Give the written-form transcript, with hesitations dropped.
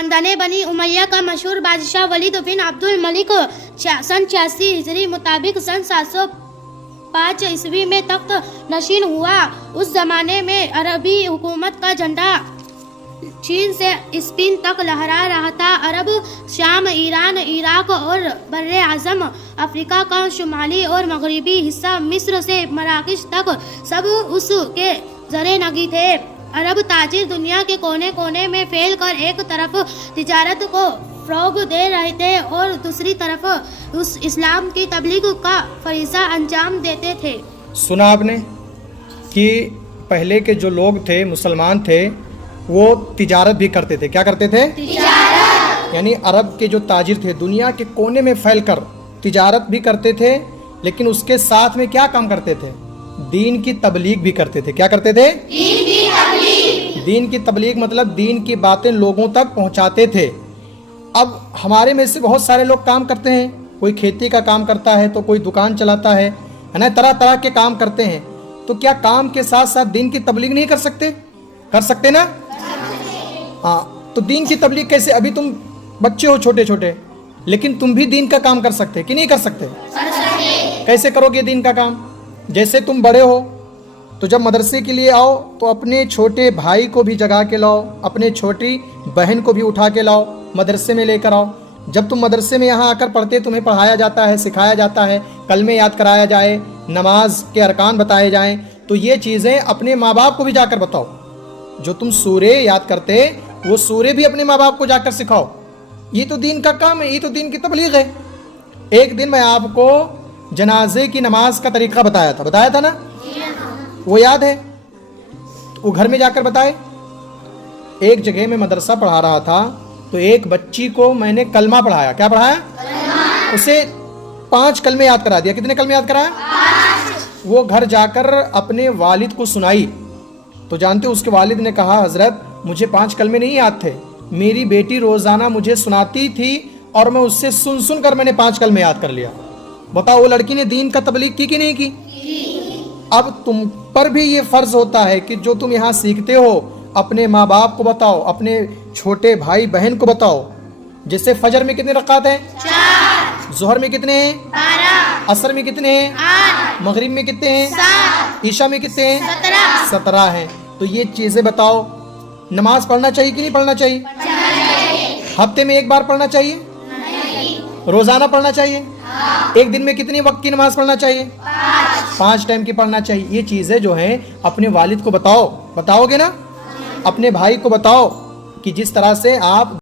خاندان بنی امیہ کا مشہور بادشاہ ولید بن عبد الملک سن 86 ہجری مطابق سن 705 عیسوی میں تخت نشین ہوا۔ اس زمانے میں عربی حکومت کا جھنڈا چین سے اسپین تک لہرا رہا تھا۔ عرب شام، ایران، عراق اور بر اعظم افریقہ کا شمالی اور مغربی حصہ، مصر سے مراکش تک سب اس کے زیر نگی تھے۔ عرب تاجر دنیا کے کونے کونے میں پھیل کر ایک طرف تجارت کو فروغ دے رہے تھے اور دوسری طرف اسلام کی تبلیغ کا فریضہ انجام دیتے تھے۔ سنا آپ نے کہ پہلے کے جو لوگ تھے، مسلمان تھے، وہ تجارت بھی کرتے تھے۔ کیا کرتے تھے؟ تجارت۔ یعنی عرب کے جو تاجر تھے دنیا کے کونے میں پھیل کر تجارت بھی کرتے تھے، لیکن اس کے ساتھ میں کیا کام کرتے تھے؟ دین کی تبلیغ بھی کرتے تھے۔ کیا کرتے تھے؟ دین کی تبلیغ مطلب دین کی باتیں لوگوں تک پہنچاتے تھے۔ اب ہمارے میں سے بہت سارے لوگ کام کرتے ہیں، کوئی کھیتی کا کام کرتا ہے تو کوئی دکان چلاتا ہے نا، طرح طرح کے کام کرتے ہیں۔ تو کیا کام کے ساتھ ساتھ دین کی تبلیغ نہیں کر سکتے؟ کر سکتے نا؟ ہاں، تو دین کی تبلیغ کیسے؟ ابھی تم بچے ہو چھوٹے چھوٹے، لیکن تم بھی دین کا کام کر سکتے کہ نہیں کر سکتے؟ کیسے کرو گے دین کا کام؟ جیسے تم بڑے ہو تو جب مدرسے کے لیے آؤ تو اپنے چھوٹے بھائی کو بھی جگا کے لاؤ، اپنے چھوٹی بہن کو بھی اٹھا کے لاؤ، مدرسے میں لے کر آؤ۔ جب تم مدرسے میں یہاں آ کر پڑھتے، تمہیں پڑھایا جاتا ہے، سکھایا جاتا ہے، کلمے یاد کرایا جائے، نماز کے ارکان بتائے جائیں، تو یہ چیزیں اپنے ماں باپ کو بھی جا کر بتاؤ۔ جو تم سورے یاد کرتے وہ سورے بھی اپنے ماں باپ کو جا کر سکھاؤ۔ یہ تو دین کا کام ہے، یہ تو دین کی تبلیغ ہے۔ ایک دن میں آپ کو جنازے کی نماز کا طریقہ بتایا تھا نا؟ وہ یاد ہے؟ وہ گھر میں جا کر بتائے۔ ایک جگہ میں مدرسہ پڑھا رہا تھا تو ایک بچی کو میں نے کلمہ پڑھایا۔ کیا پڑھایا؟ اسے 5 کلمے یاد کرا دیا۔ کتنے کلمے یاد کرایا؟ 5۔ وہ گھر جا کر اپنے والد کو سنائی تو جانتے اس کے والد نے کہا، حضرت مجھے 5 کلمے نہیں یاد تھے، میری بیٹی روزانہ مجھے سناتی تھی اور میں اس سے سن کر میں نے 5 کلمے یاد کر لیا۔ بتاؤ وہ لڑکی نے دین کا تبلیغ کی کہ نہیں کی؟ اب تم پر بھی یہ فرض ہوتا ہے کہ جو تم یہاں سیکھتے ہو اپنے ماں باپ کو بتاؤ، اپنے چھوٹے بھائی بہن کو بتاؤ۔ جیسے فجر میں کتنے رکعت ہیں؟ 4۔ ظہر میں کتنے ہیں؟ 12۔ عصر میں کتنے ہیں؟ 8۔ مغرب میں کتنے ہیں؟ 7۔ عشاء میں کتنے ہیں؟ 17 ہیں۔ تو یہ چیزیں بتاؤ۔ نماز پڑھنا چاہیے کہ نہیں پڑھنا چاہیے؟ ہفتے میں 1 بار پڑھنا چاہیے؟ روزانہ پڑھنا چاہیے؟ ایک دن میں کتنی وقت کی نماز پڑھنا چاہیے؟ 5 ٹائم کی پڑھنا چاہیے۔ یہ چیزیں جو ہیں اپنے والد کو بتاؤ گے نا؟ اپنے بھائی کو بتاؤ کہ جس طرح سے آپ